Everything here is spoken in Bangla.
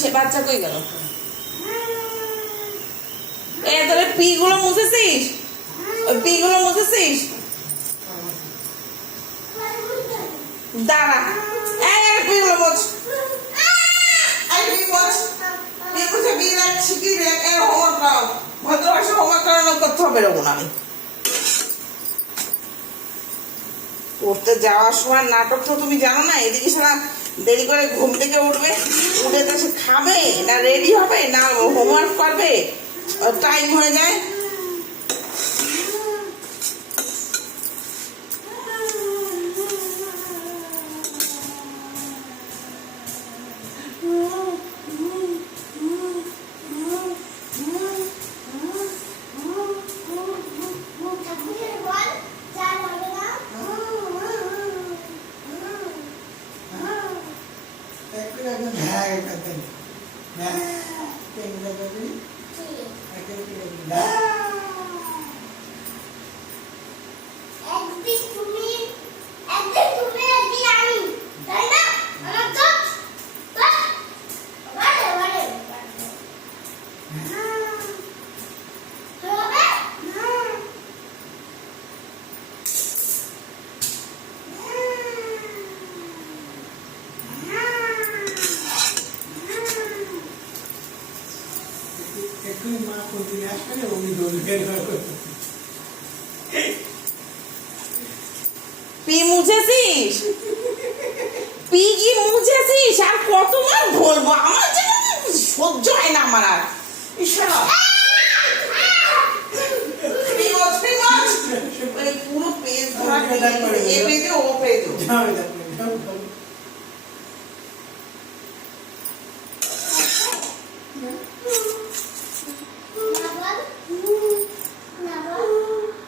সে বাচ্চা কই গেল? তোরে পি গুলো মুছেছিস? ওই পি গুলো মুছেছিস? দাঁড়া, পি গুলো মুছ। পড়তে যাওয়ার সময় নাটক তো তুমি জানো না, এদিকে সারা দেরি করে ঘুম থেকে উঠবে, উঠে তো সে খাবে না, রেডি হবে না, হোমওয়ার্ক করবে, টাইম হয়ে যায়। পি মুছেছিস? পি কি মুছেছিস? আর কতবার বলবো, আমার সহ্য হয় না আমার আর। পুরো পেজ ধরা, এ পেজে ও পেজ।